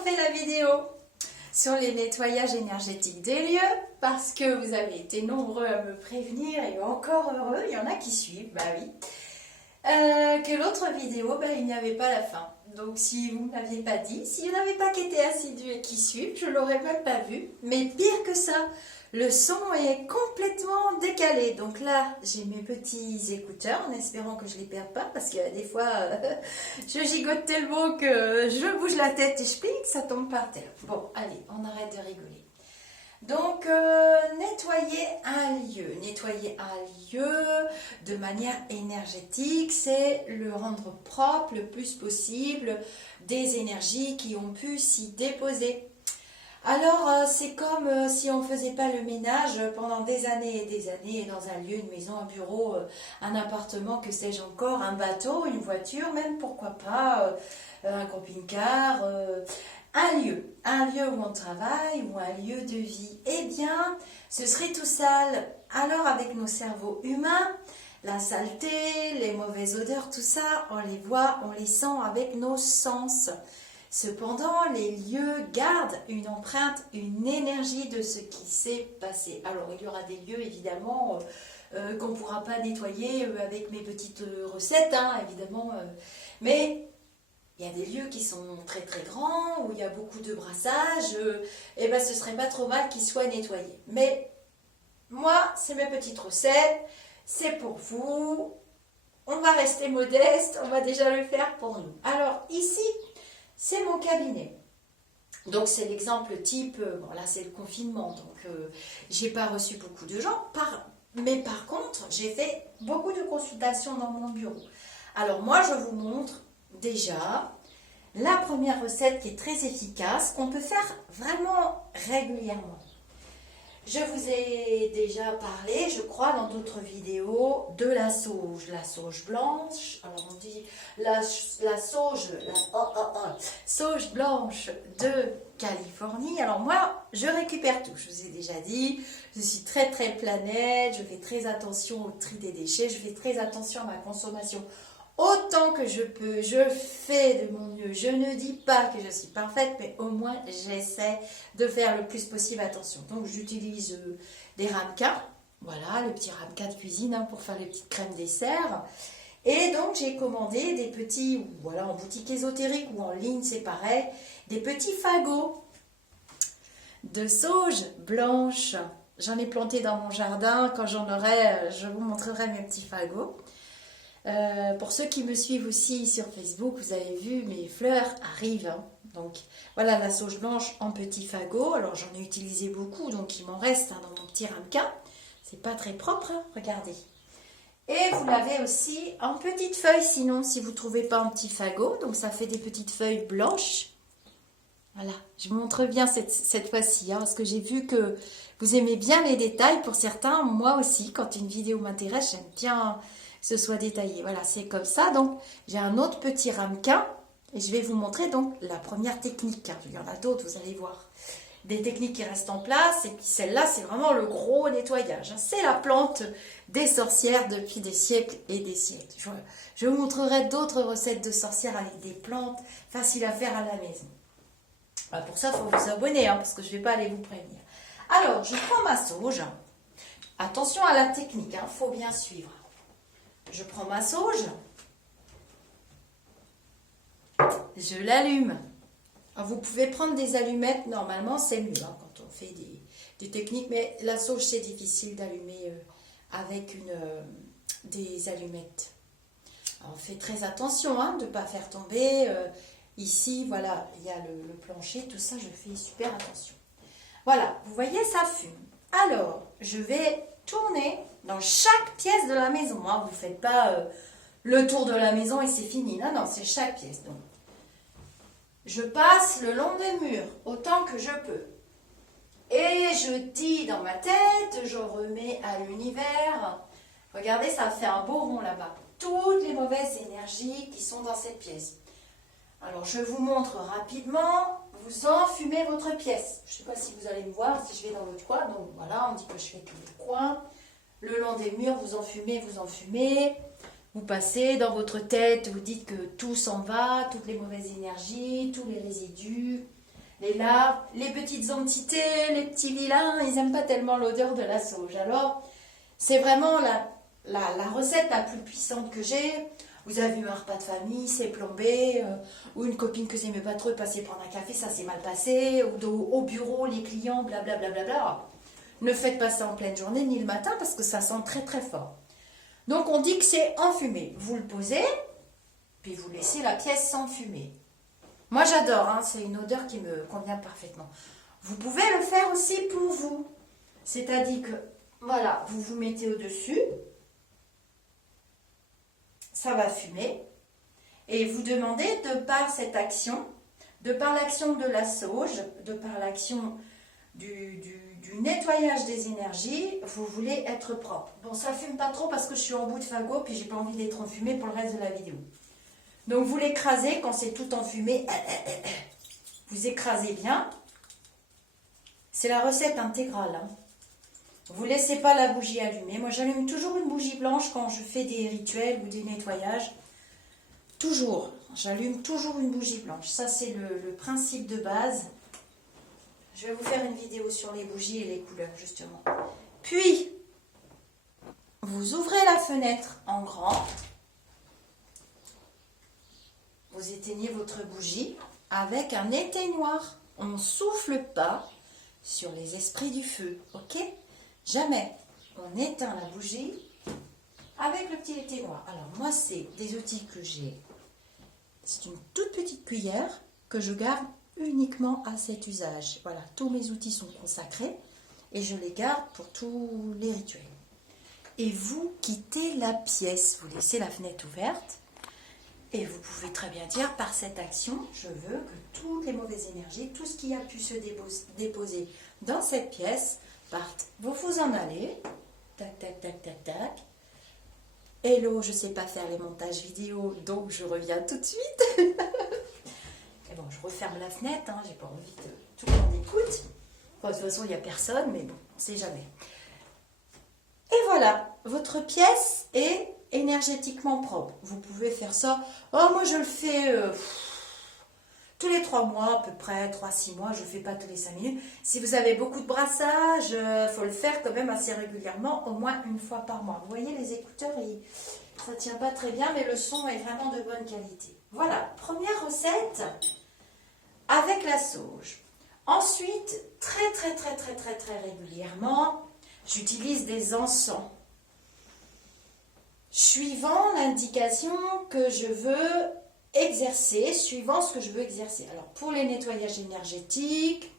refait la vidéo sur les nettoyages énergétiques des lieux parce que vous avez été nombreux à me prévenir et encore heureux, il y en a qui suivent, bah oui. Que l'autre vidéo, il n'y avait pas la fin. Donc si vous ne m'aviez pas dit, s'il n'y en avait pas qui étaient assidus et qui suivent, je ne l'aurais même pas vu. Mais pire que ça, le son est complètement décalé. Donc là, j'ai mes petits écouteurs en espérant que je ne les perde pas parce que des fois, je gigote tellement que je bouge la tête et je ping, ça tombe par terre. Bon, allez, on arrête de rigoler. Donc, nettoyer un lieu de manière énergétique, c'est le rendre propre le plus possible des énergies qui ont pu s'y déposer. Alors, c'est comme si on ne faisait pas le ménage pendant des années et des années dans un lieu, une maison, un bureau, un appartement, que sais-je encore, un bateau, une voiture, même pourquoi pas un camping-car, un lieu où on travaille ou un lieu de vie. Eh bien, ce serait tout sale. Alors, avec nos cerveaux humains, la saleté, les mauvaises odeurs, tout ça, on les voit, on les sent avec nos sens. Cependant, les lieux gardent une empreinte, une énergie de ce qui s'est passé. Alors, il y aura des lieux, évidemment, qu'on ne pourra pas nettoyer avec mes petites recettes, évidemment. Mais il y a des lieux qui sont très très grands, où il y a beaucoup de brassage, et ben ce serait pas trop mal qu'ils soient nettoyés. Mais moi, c'est mes petites recettes, c'est pour vous. On va rester modeste, on va déjà le faire pour nous. Alors ici, c'est mon cabinet. Donc c'est l'exemple type, bon là c'est le confinement, donc j'ai pas reçu beaucoup de gens, mais par contre j'ai fait beaucoup de consultations dans mon bureau. Alors moi je vous montre déjà la première recette qui est très efficace, qu'on peut faire vraiment régulièrement. Je vous ai déjà parlé, je crois, dans d'autres vidéos, de la sauge blanche. Alors on dit la sauge blanche de Californie. Alors moi, je récupère tout. Je vous ai déjà dit, je suis très très planète, je fais très attention au tri des déchets, je fais très attention à ma consommation. Autant que je peux, je fais de mon mieux. Je ne dis pas que je suis parfaite, mais au moins j'essaie de faire le plus possible attention. Donc j'utilise des ramequins, voilà, le petit ramequin de cuisine pour faire les petites crèmes dessert. Et donc j'ai commandé des petits, voilà, en boutique ésotérique ou en ligne, c'est pareil, des petits fagots de sauge blanche. J'en ai planté dans mon jardin. Quand j'en aurai, je vous montrerai mes petits fagots. Pour ceux qui me suivent aussi sur Facebook, vous avez vu, mes fleurs arrivent. Donc voilà la sauge blanche en petits fagots. Alors j'en ai utilisé beaucoup, donc il m'en reste dans mon petit ramequin. C'est pas très propre, regardez. Et vous l'avez aussi en petites feuilles, sinon si vous ne trouvez pas en petits fagots. Donc ça fait des petites feuilles blanches. Voilà, je vous montre bien cette fois-ci, parce que j'ai vu que vous aimez bien les détails. Pour certains, moi aussi, quand une vidéo m'intéresse, j'aime bien que ce soit détaillé. Voilà, c'est comme ça. Donc, j'ai un autre petit ramequin et je vais vous montrer donc la première technique. Il y en a d'autres, vous allez voir. Des techniques qui restent en place. Et puis celle-là, c'est vraiment le gros nettoyage. C'est la plante des sorcières depuis des siècles et des siècles. Je vous montrerai d'autres recettes de sorcières avec des plantes faciles à faire à la maison. Pour ça, il faut vous abonner, parce que je ne vais pas aller vous prévenir. Alors, je prends ma sauge. Attention à la technique, faut bien suivre. Je prends ma sauge. Je l'allume. Vous pouvez prendre des allumettes, normalement c'est mieux quand on fait des techniques, mais la sauge c'est difficile d'allumer avec des allumettes. Alors, on fait très attention de ne pas faire tomber. Ici, voilà, il y a le plancher, tout ça, je fais super attention. Voilà, vous voyez, ça fume. Alors, je vais tourner dans chaque pièce de la maison. Vous ne faites pas le tour de la maison et c'est fini. Non, non, c'est chaque pièce. Donc, je passe le long des murs autant que je peux. Et je dis dans ma tête, je remets à l'univers. Regardez, ça fait un beau rond là-bas. Toutes les mauvaises énergies qui sont dans cette pièce. Alors, je vous montre rapidement. Vous enfumez votre pièce. Je ne sais pas si vous allez me voir, si je vais dans l'autre coin. Donc, voilà, on dit que je fais tous les coins. Le long des murs, vous enfumez, vous enfumez. Vous passez dans votre tête, vous dites que tout s'en va, toutes les mauvaises énergies, tous les résidus. les larves, les petites entités, les petits vilains, ils n'aiment pas tellement l'odeur de la sauge. Alors, c'est vraiment la recette la plus puissante que j'ai. Vous avez eu un repas de famille, c'est plombé, ou une copine que vous n'aimez pas trop est passée prendre un café, ça s'est mal passé, ou au bureau, les clients, blablabla. Bla, bla, bla. Ne faites pas ça en pleine journée ni le matin parce que ça sent très très fort. Donc on dit que c'est enfumé. Vous le posez, puis vous laissez la pièce s'enfumer. Moi j'adore, hein, c'est une odeur qui me convient parfaitement. Vous pouvez le faire aussi pour vous. C'est-à-dire que, voilà, vous vous mettez au-dessus, ça va fumer, et vous demandez de par cette action, de par l'action de la sauge, de par l'action du nettoyage des énergies, vous voulez être propre. Bon, ça fume pas trop parce que je suis en bout de fagot, puis j'ai pas envie d'être enfumée pour le reste de la vidéo. Donc vous l'écrasez quand c'est tout enfumé. Vous écrasez bien. C'est la recette intégrale. Hein. Vous ne laissez pas la bougie allumée. Moi, j'allume toujours une bougie blanche quand je fais des rituels ou des nettoyages. Toujours. J'allume toujours une bougie blanche. Ça, c'est le principe de base. Je vais vous faire une vidéo sur les bougies et les couleurs, justement. Puis, vous ouvrez la fenêtre en grand. Vous éteignez votre bougie avec un éteignoir. On ne souffle pas sur les esprits du feu, ok? Jamais. On éteint la bougie avec le petit éteignoir. Alors moi, c'est des outils que j'ai. C'est une toute petite cuillère que je garde uniquement à cet usage. Voilà, tous mes outils sont consacrés et je les garde pour tous les rituels. Et vous quittez la pièce, vous laissez la fenêtre ouverte et vous pouvez très bien dire par cette action, je veux que toutes les mauvaises énergies, tout ce qui a pu se déposer dans cette pièce partent. Vous vous en allez, tac, tac, tac, tac, tac. Hello, je ne sais pas faire les montages vidéo, donc je reviens tout de suite. Et bon, je referme la fenêtre, hein, j'ai pas envie que tout le monde écoute. Enfin, de toute façon, il n'y a personne, mais bon, on ne sait jamais. Et voilà, votre pièce est énergétiquement propre. Vous pouvez faire ça. Oh, moi, je le fais tous les 3 mois, à peu près, 3-6 mois. Je ne le fais pas tous les 5 minutes. Si vous avez beaucoup de brassage, il faut le faire quand même assez régulièrement, au moins une fois par mois. Vous voyez, les écouteurs, ça ne tient pas très bien, mais le son est vraiment de bonne qualité. Voilà, première recette avec la sauge. Ensuite, très régulièrement, j'utilise des encens. Suivant l'indication que je veux exercer, suivant ce que je veux exercer. Alors, pour les nettoyages énergétiques,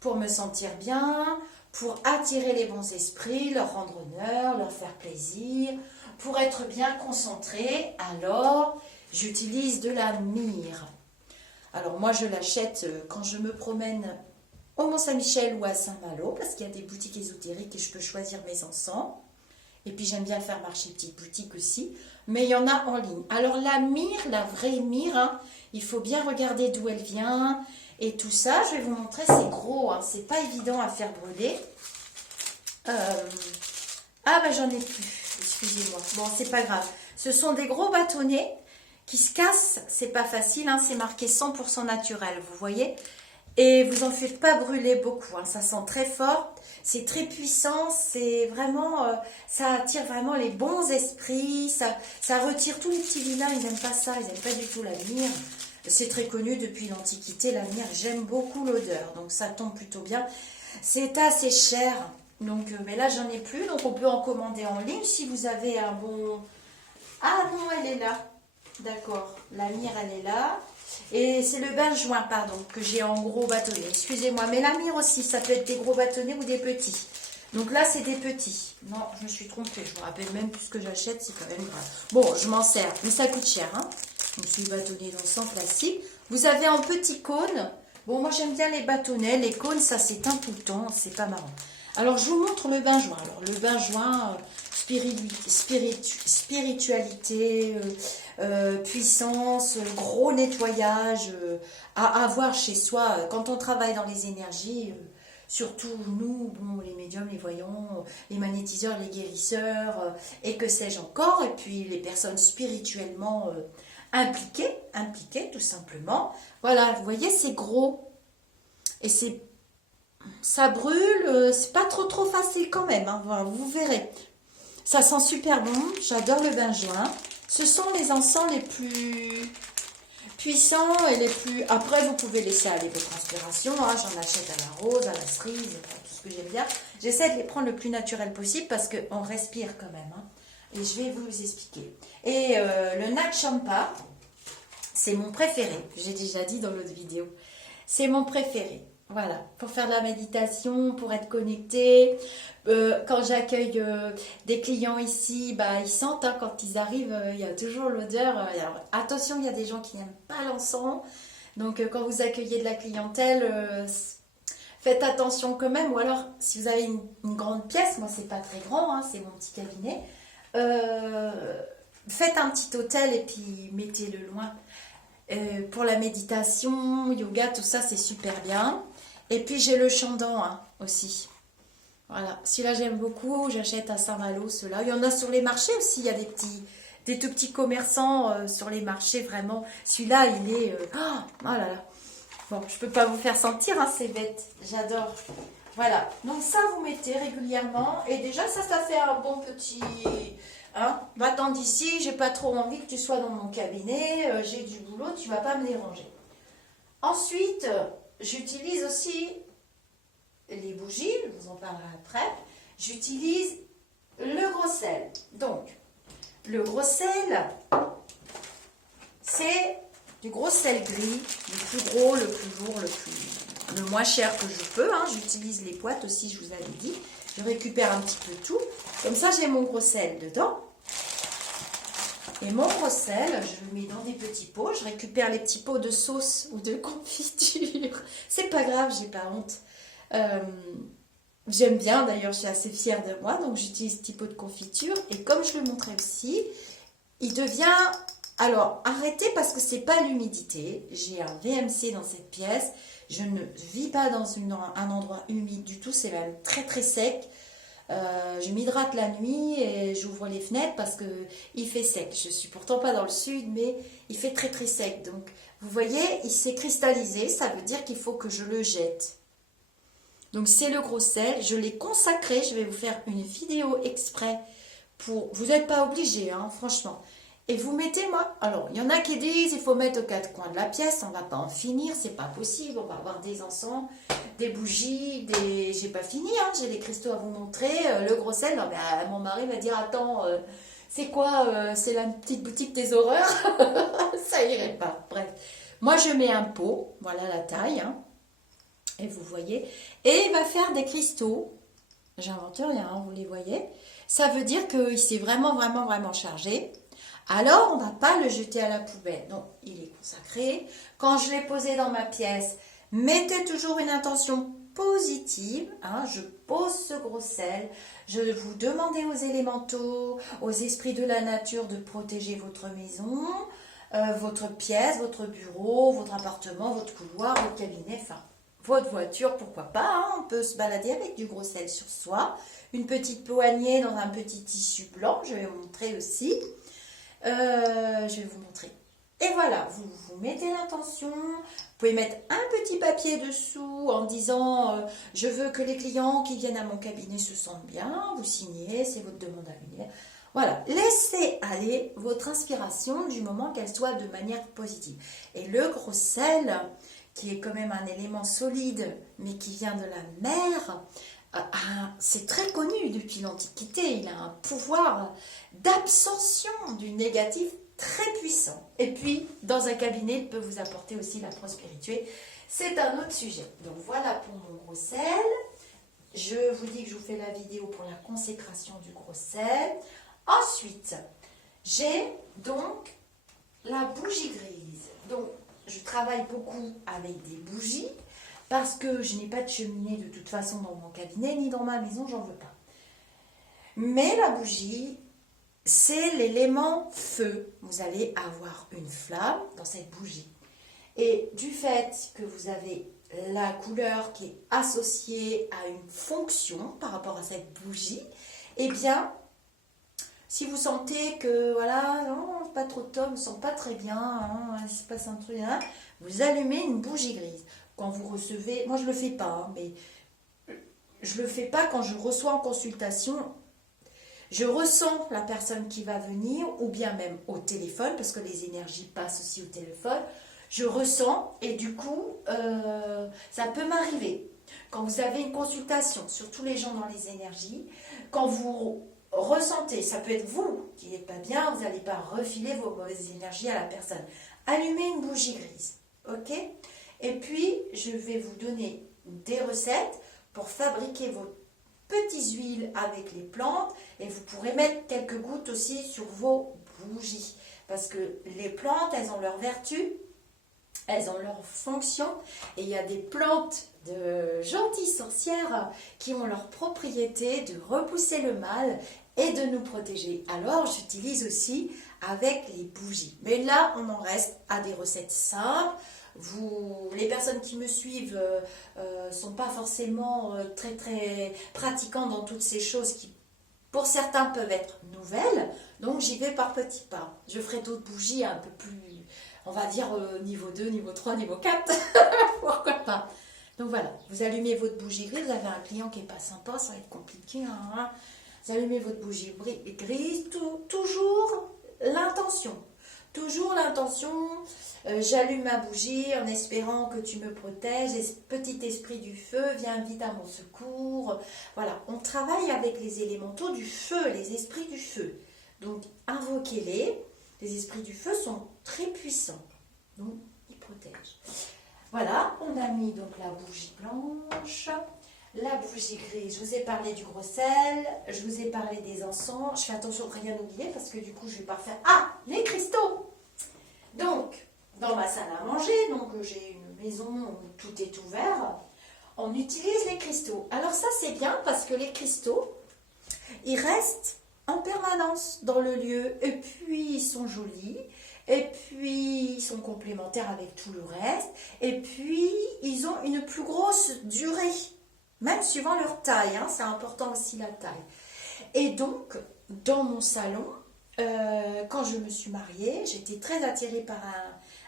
pour me sentir bien, pour attirer les bons esprits, leur rendre honneur, leur faire plaisir, pour être bien concentré, alors j'utilise de la myrrhe. Alors moi je l'achète quand je me promène au Mont-Saint-Michel ou à Saint-Malo, parce qu'il y a des boutiques ésotériques et je peux choisir mes encens. Et puis j'aime bien faire marcher petite boutique aussi, mais il y en a en ligne. Alors la myrrhe, la vraie myrrhe, hein, il faut bien regarder d'où elle vient et tout ça. Je vais vous montrer, c'est gros, hein, c'est pas évident à faire brûler. Ah ben j'en ai plus, excusez-moi. Bon, c'est pas grave. Ce sont des gros bâtonnets qui se cassent, c'est pas facile, hein, c'est marqué 100% naturel, vous voyez. Et vous en faites pas brûler beaucoup, hein, ça sent très fort, c'est très puissant, c'est vraiment, ça attire vraiment les bons esprits, ça retire tous les petits vilains, ils n'aiment pas ça, ils n'aiment pas du tout la myrrhe. C'est très connu depuis l'Antiquité, la myrrhe, j'aime beaucoup l'odeur, donc ça tombe plutôt bien. C'est assez cher, donc, mais là j'en ai plus, donc on peut en commander en ligne si vous avez un bon... Ah non, elle est là, d'accord, la myrrhe elle est là. Et c'est le benjoin, pardon, que j'ai en gros bâtonnet. Excusez-moi, mais la myrrhe aussi, ça peut être des gros bâtonnets ou des petits. Donc là, c'est des petits. Non, je me suis trompée. Je me rappelle même plus ce que j'achète, c'est quand même grave. Bon, je m'en sers, mais ça coûte cher. Hein. Donc c'est le bâtonnet d'encens classique. Vous avez un petit cône. Bon, moi j'aime bien les bâtonnets. Les cônes, ça s'éteint tout le temps. C'est pas marrant. Alors, je vous montre le benjoin. Alors, le benjoin, spiritualité, puissance, gros nettoyage à avoir chez soi quand on travaille dans les énergies, surtout nous, bon, les médiums, les voyants, les magnétiseurs, les guérisseurs, et que sais-je encore, et puis les personnes spirituellement impliquées tout simplement. Voilà, vous voyez, c'est gros. Et ça brûle, c'est pas trop facile quand même, hein, voilà, vous verrez. Ça sent super bon, j'adore le benjoin. Ce sont les encens les plus puissants et les plus... Après, vous pouvez laisser aller votre inspiration, hein, j'en achète à la rose, à la cerise, enfin, tout ce que j'aime bien. J'essaie de les prendre le plus naturel possible parce qu'on respire quand même, hein. Et je vais vous expliquer. Et le Nag Champa, c'est mon préféré, j'ai déjà dit dans l'autre vidéo. C'est mon préféré. Voilà, pour faire de la méditation, pour être connecté. Quand j'accueille des clients ici, bah, ils sentent, hein, quand ils arrivent, il y a toujours l'odeur. Alors, attention, il y a des gens qui n'aiment pas l'encens. Donc, quand vous accueillez de la clientèle, faites attention quand même. Ou alors, si vous avez une grande pièce, moi, c'est pas très grand, hein, c'est mon petit cabinet. Faites un petit hôtel et puis mettez-le loin. Pour la méditation, yoga, tout ça, c'est super bien. Et puis j'ai le chandan, hein, aussi. Voilà, celui-là j'aime beaucoup, j'achète à Saint-Malo, ceux-là. Il y en a sur les marchés aussi, il y a des tout petits commerçants sur les marchés, vraiment. Celui-là, il est... oh là là. Bon, je peux pas vous faire sentir, hein, c'est bête. J'adore. Voilà, donc ça vous mettez régulièrement. Et déjà, ça fait un bon petit... Hein, va-t'en d'ici, j'ai pas trop envie que tu sois dans mon cabinet, j'ai du boulot, tu vas pas me déranger. Ensuite, j'utilise aussi les bougies, je vous en parlerai après. J'utilise le gros sel. Donc, le gros sel, c'est du gros sel gris, le plus gros, le plus lourd, le moins cher que je peux, hein. J'utilise les boîtes aussi, je vous avais dit. Je récupère un petit peu tout. Comme ça, j'ai mon gros sel dedans. Et mon gros sel, je le mets dans des petits pots. Je récupère les petits pots de sauce ou de confiture. C'est pas grave, j'ai pas honte. J'aime bien, d'ailleurs, je suis assez fière de moi. Donc, j'utilise ce petit pot de confiture. Et comme je le montrais aussi, il devient... Alors, arrêtez parce que c'est pas l'humidité. J'ai un VMC dans cette pièce. Je ne vis pas dans un endroit humide du tout. C'est même très sec. Je m'hydrate la nuit et j'ouvre les fenêtres parce que il fait sec. Je suis pourtant pas dans le sud, mais il fait très sec. Donc, vous voyez, il s'est cristallisé. Ça veut dire qu'il faut que je le jette. Donc, c'est le gros sel. Je l'ai consacré. Je vais vous faire une vidéo exprès pour... Vous n'êtes pas obligé, hein, franchement. Et vous mettez, moi... Alors, il y en a qui disent il faut mettre aux quatre coins de la pièce. On ne va pas en finir. C'est pas possible. On va avoir des encens, des bougies, des... J'ai pas fini, hein, j'ai des cristaux à vous montrer. Le gros sel, non, mais, mon mari va dire, attends, c'est quoi c'est la petite boutique des horreurs. Ça irait pas. Bref. Moi, je mets un pot. Voilà la taille, hein. Et vous voyez. Et il va faire des cristaux. J'invente rien, hein, vous les voyez. Ça veut dire qu'il s'est vraiment chargé. Alors, on ne va pas le jeter à la poubelle. Donc, il est consacré. Quand je l'ai posé dans ma pièce, mettez toujours une intention positive. Hein, je pose ce gros sel. Je vous demandez aux élémentaux, aux esprits de la nature de protéger votre maison, votre pièce, votre bureau, votre appartement, votre couloir, votre cabinet, enfin, votre voiture, pourquoi pas. Hein, on peut se balader avec du gros sel sur soi. Une petite poignée dans un petit tissu blanc. Je vais vous montrer aussi. Je vais vous montrer. Et voilà, vous mettez l'intention. Vous pouvez mettre un petit papier dessous en disant je veux que les clients qui viennent à mon cabinet se sentent bien. Vous signez, c'est votre demande à l'univers. Voilà, laissez aller votre inspiration du moment qu'elle soit de manière positive. Et le gros sel, qui est quand même un élément solide, mais qui vient de la mer, c'est très connu depuis l'Antiquité. Il a un pouvoir d'absorption du négatif très puissant. Et puis, dans un cabinet, il peut vous apporter aussi la prospérité. C'est un autre sujet. Donc, voilà pour mon gros sel. Je vous dis que je vous fais la vidéo pour la consécration du gros sel. Ensuite, j'ai donc la bougie grise. Donc, je travaille beaucoup avec des bougies. Parce que je n'ai pas de cheminée de toute façon dans mon cabinet, ni dans ma maison, j'en veux pas. Mais la bougie, c'est l'élément feu. Vous allez avoir une flamme dans cette bougie. Et du fait que vous avez la couleur qui est associée à une fonction par rapport à cette bougie, eh bien, si vous sentez que, voilà, non, pas trop de temps, ne me sent pas très bien, hein, il se passe un truc, hein, vous allumez une bougie grise. quand vous recevez, moi je ne le fais pas, hein, mais je ne le fais pas quand je reçois en consultation. Je ressens la personne qui va venir, ou bien même au téléphone, parce que les énergies passent aussi au téléphone. Je ressens, et du coup, ça peut m'arriver. Quand vous avez une consultation, surtout les gens dans les énergies, quand vous ressentez, ça peut être vous qui n'êtes pas bien, vous n'allez pas refiler vos mauvaises énergies à la personne. Allumez une bougie grise, ok? Et puis, je vais vous donner des recettes pour fabriquer vos petites huiles avec les plantes, et vous pourrez mettre quelques gouttes aussi sur vos bougies, parce que les plantes, elles ont leur vertu, elles ont leur fonction, et il y a des plantes de gentilles sorcières qui ont leur propriété de repousser le mal et de nous protéger. Alors j'utilise aussi avec les bougies. Mais là, on en reste à des recettes simples. Les personnes qui me suivent sont pas forcément très pratiquants dans toutes ces choses qui, pour certains, peuvent être nouvelles. Donc j'y vais par petits pas. Je ferai d'autres bougies un peu plus, on va dire niveau 2, niveau 3, niveau 4. Pourquoi pas. Donc voilà, vous allumez votre bougie grise. Vous avez un client qui n'est pas sympa, ça va être compliqué. Hein. Vous allumez votre bougie grise, toujours l'intention. Toujours l'intention, j'allume ma bougie en espérant que tu me protèges, et petit esprit du feu, viens vite à mon secours. Voilà, on travaille avec les élémentaux du feu, les esprits du feu. Donc, invoquez-les. Les esprits du feu sont très puissants, donc ils protègent. Voilà, on a mis donc la bougie blanche, la bougie grise. Je vous ai parlé du gros sel, je vous ai parlé des encens. Je fais attention de rien oublier parce que du coup, je vais pas refaire. Ah, les cristaux. Donc, dans ma salle à manger, donc j'ai une maison où tout est ouvert, on utilise les cristaux. Alors ça, c'est bien parce que les cristaux, ils restent en permanence dans le lieu, et puis ils sont jolis, et puis ils sont complémentaires avec tout le reste, et puis ils ont une plus grosse durée, même suivant leur taille, hein, c'est important aussi la taille. Et donc, dans mon salon, quand je me suis mariée, j'étais très attirée par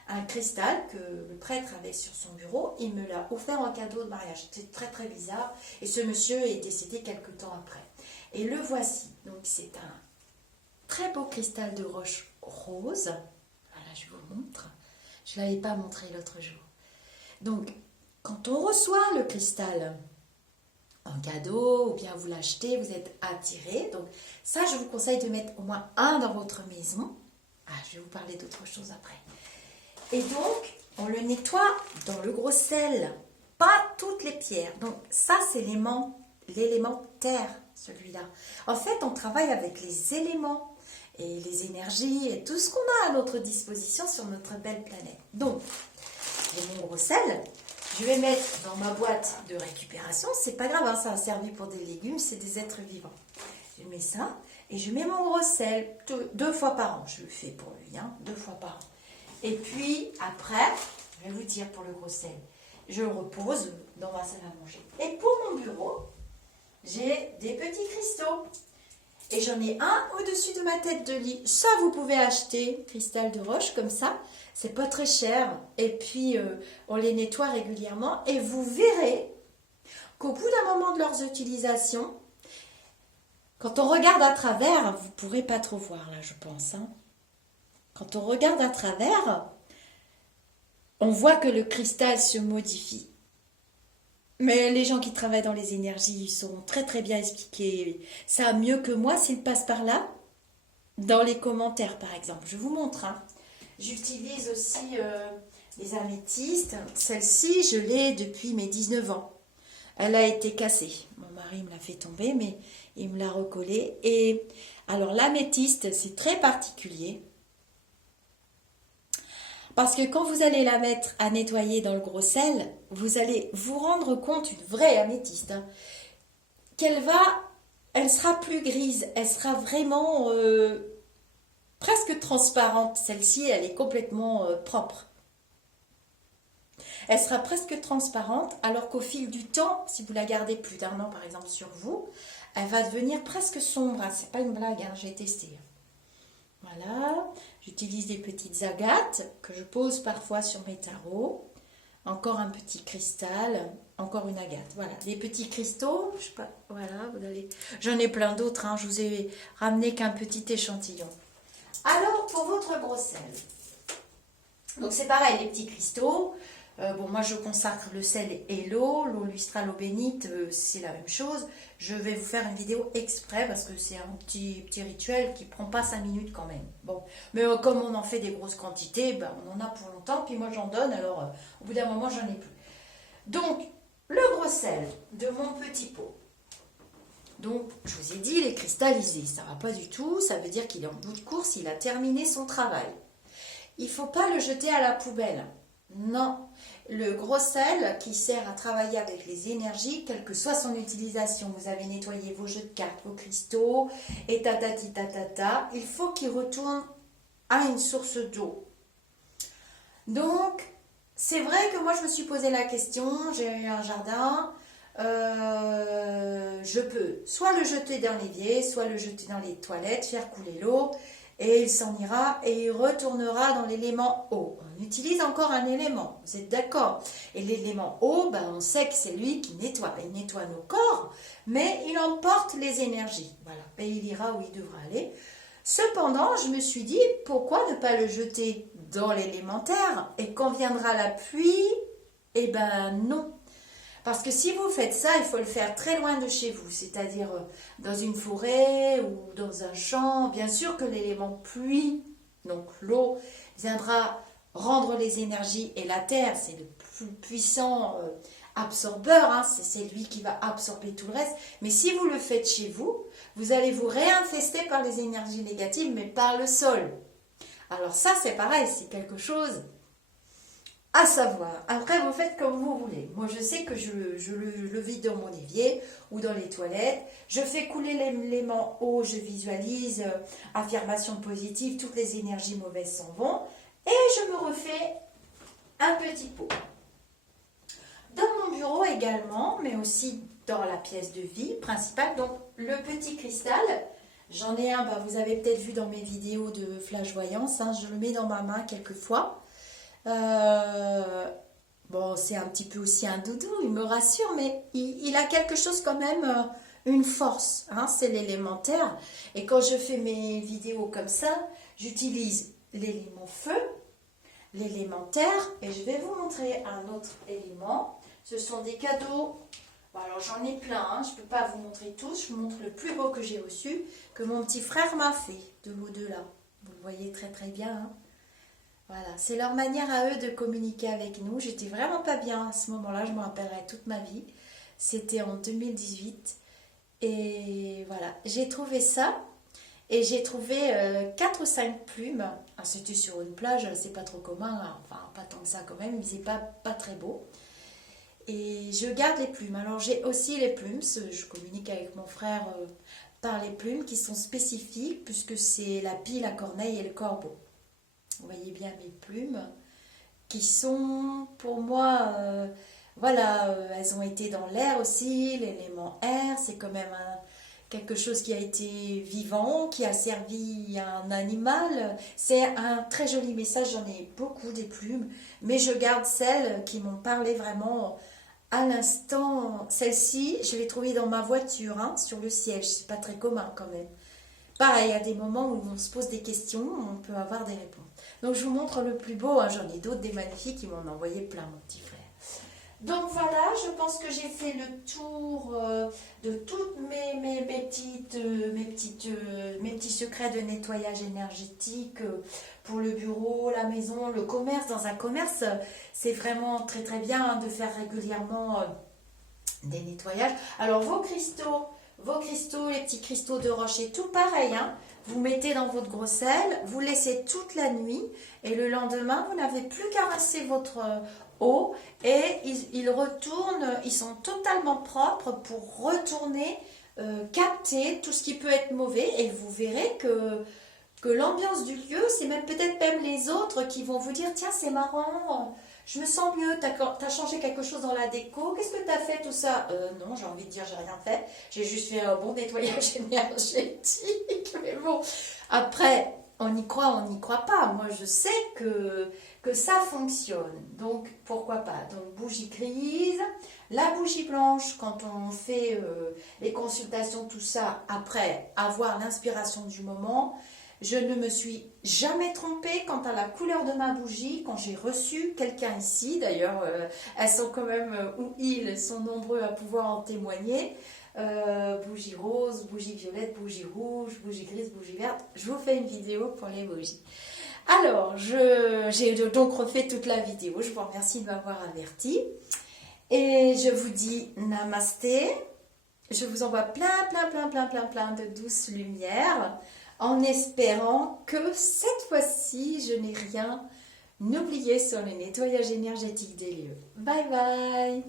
un cristal que le prêtre avait sur son bureau. Il me l'a offert en cadeau de mariage. C'était très bizarre. Et ce monsieur est décédé quelque temps après. Et le voici. Donc c'est un très beau cristal de roche rose. Voilà, je vous montre. Je ne l'avais pas montré l'autre jour. Donc, quand on reçoit le cristal en cadeau, ou bien vous l'achetez, vous êtes attiré. Donc ça, je vous conseille de mettre au moins un dans votre maison. Ah, je vais vous parler d'autre chose après. Et donc, on le nettoie dans le gros sel, pas toutes les pierres. Donc ça, c'est l'élément terre, celui-là. En fait, on travaille avec les éléments et les énergies et tout ce qu'on a à notre disposition sur notre belle planète. Donc, j'ai mon gros sel. Je vais mettre dans ma boîte de récupération. C'est pas grave, hein, ça a servi pour des légumes, c'est des êtres vivants. Je mets ça et je mets mon gros sel 2 fois par an. Je le fais pour lui, hein, 2 fois par an. Et puis après, je vais vous dire pour le gros sel, je le repose dans ma salle à manger. Et pour mon bureau, j'ai des petits cristaux. Et j'en ai un au-dessus de ma tête de lit. Ça, vous pouvez acheter cristal de roche comme ça. C'est pas très cher. Et puis, on les nettoie régulièrement. Et vous verrez qu'au bout d'un moment de leurs utilisations, quand on regarde à travers, vous ne pourrez pas trop voir là, je pense. Hein. Quand on regarde à travers, on voit que le cristal se modifie. Mais les gens qui travaillent dans les énergies, ils sauront très bien expliquer ça mieux que moi s'ils passent par là. Dans les commentaires, par exemple. Je vous montre. Hein. J'utilise aussi les améthystes. Celle-ci, je l'ai depuis mes 19 ans. Elle a été cassée. Mon mari me l'a fait tomber, mais il me l'a recollée. Et alors, l'améthyste, c'est très particulier. Parce que quand vous allez la mettre à nettoyer dans le gros sel, vous allez vous rendre compte, une vraie améthyste, hein, elle sera plus grise, elle sera vraiment presque transparente. Celle-ci, elle est complètement propre. Elle sera presque transparente, alors qu'au fil du temps, si vous la gardez plus d'1 an par exemple sur vous, elle va devenir presque sombre. C'est pas une blague, hein, j'ai testé. Voilà, j'utilise des petites agates que je pose parfois sur mes tarots Encore un petit cristal, encore une agate. Voilà, des petits cristaux, je sais pas, voilà, vous allez... J'en ai plein d'autres, hein, je vous ai ramené qu'un petit échantillon. Alors, pour votre gros sel, donc c'est pareil, les petits cristaux. Bon, moi je consacre le sel et l'eau lustre, l'eau bénite, c'est la même chose. Je vais vous faire une vidéo exprès parce que c'est un petit rituel qui prend pas 5 minutes quand même. Bon, mais comme on en fait des grosses quantités, ben, on en a pour longtemps, puis moi j'en donne, alors au bout d'un moment j'en ai plus. Donc, le gros sel de mon petit pot. Donc, je vous ai dit, il est cristallisé, ça va pas du tout, ça veut dire qu'il est en bout de course, il a terminé son travail. Il ne faut pas le jeter à la poubelle. Non, le gros sel qui sert à travailler avec les énergies, quelle que soit son utilisation, vous avez nettoyé vos jeux de cartes, vos cristaux, et tatati tatata, il faut qu'il retourne à une source d'eau. Donc, c'est vrai que moi je me suis posé la question, j'ai un jardin, je peux soit le jeter dans l'évier, soit le jeter dans les toilettes, faire couler l'eau, et il s'en ira et il retournera dans l'élément eau. On utilise encore un élément, vous êtes d'accord? Et l'élément eau, ben on sait que c'est lui qui nettoie. Il nettoie nos corps, mais il emporte les énergies. Voilà, et il ira où il devra aller. Cependant, je me suis dit, pourquoi ne pas le jeter dans l'élémentaire? Et quand viendra la pluie, eh ben non. Parce que si vous faites ça, il faut le faire très loin de chez vous, c'est-à-dire dans une forêt ou dans un champ. Bien sûr que l'élément pluie, donc l'eau, viendra rendre les énergies, et la terre, c'est le plus puissant absorbeur, hein, c'est lui qui va absorber tout le reste. Mais si vous le faites chez vous, vous allez vous réinfester par les énergies négatives, mais par le sol. Alors ça, c'est pareil, c'est quelque chose à savoir. Après, vous faites comme vous voulez. Moi, je sais que je le vide dans mon évier ou dans les toilettes. Je fais couler l'élément eau, je visualise, affirmation positive, toutes les énergies mauvaises s'en vont. Et je me refais un petit pot. Dans mon bureau également, mais aussi dans la pièce de vie principale. Donc, le petit cristal, j'en ai un, bah, vous avez peut-être vu dans mes vidéos de flash voyance, hein, je le mets dans ma main quelquefois. Bon, c'est un petit peu aussi un doudou, il me rassure, mais il a quelque chose quand même, une force, hein, c'est l'élémentaire. Et quand je fais mes vidéos comme ça, j'utilise l'élément feu, l'élémentaire, et je vais vous montrer un autre élément. Ce sont des cadeaux, bon, alors j'en ai plein, hein, je ne peux pas vous montrer tous, je vous montre le plus beau que j'ai reçu, que mon petit frère m'a fait, de l'au-delà. Vous le voyez très très bien, hein. Voilà, c'est leur manière à eux de communiquer avec nous. J'étais vraiment pas bien à ce moment-là, je m'en rappellerai toute ma vie. C'était en 2018. Et voilà, j'ai trouvé ça. Et j'ai trouvé 4 ou 5 plumes. Ah, c'était sur une plage, c'est pas trop commun, hein. Enfin pas tant que ça quand même, mais c'est pas très beau. Et je garde les plumes. Alors j'ai aussi les plumes, je communique avec mon frère par les plumes qui sont spécifiques puisque c'est la pie, la corneille et le corbeau. Vous voyez bien mes plumes qui sont pour moi, voilà, elles ont été dans l'air aussi, l'élément air, c'est quand même quelque chose qui a été vivant, qui a servi à un animal. C'est un très joli message, j'en ai beaucoup des plumes, mais je garde celles qui m'ont parlé vraiment à l'instant. Celle-ci, je l'ai trouvée dans ma voiture, hein, sur le siège, c'est pas très commun quand même. Pareil, il y a des moments où on se pose des questions, on peut avoir des réponses. Donc je vous montre le plus beau, hein. J'en ai d'autres, des magnifiques, ils m'en ont envoyé plein, mon petit frère. Donc voilà, je pense que j'ai fait le tour de toutes mes petits secrets de nettoyage énergétique pour le bureau, la maison, le commerce. Dans un commerce, c'est vraiment très très bien, hein, de faire régulièrement des nettoyages. Alors vos cristaux, les petits cristaux de roche, et tout pareil, hein. Vous mettez dans votre gros sel, vous laissez toute la nuit et le lendemain, vous n'avez plus qu'à rincer votre eau et ils retournent, ils sont totalement propres pour retourner, capter tout ce qui peut être mauvais, et vous verrez que l'ambiance du lieu, c'est même peut-être même les autres qui vont vous dire: tiens, c'est marrant, je me sens mieux, t'as changé quelque chose dans la déco, qu'est-ce que t'as fait tout ça? Non, j'ai envie de dire, j'ai rien fait, j'ai juste fait un bon nettoyage énergétique, mais bon, après, on y croit pas, moi je sais que ça fonctionne, donc pourquoi pas. Donc grise. La bougie blanche, quand on fait les consultations, tout ça, après avoir l'inspiration du moment, je ne me suis jamais trompée quant à la couleur de ma bougie. Quand j'ai reçu quelqu'un ici, d'ailleurs, elles sont quand même, ou ils sont nombreux à pouvoir en témoigner. Bougie rose, bougie violette, bougie rouge, bougie grise, bougie verte. Je vous fais une vidéo pour les bougies. Alors, j'ai donc refait toute la vidéo. Je vous remercie de m'avoir averti. Et je vous dis namasté. Je vous envoie plein de douces lumières en espérant que cette fois-ci, je n'ai rien oublié sur le nettoyage énergétique des lieux. Bye bye!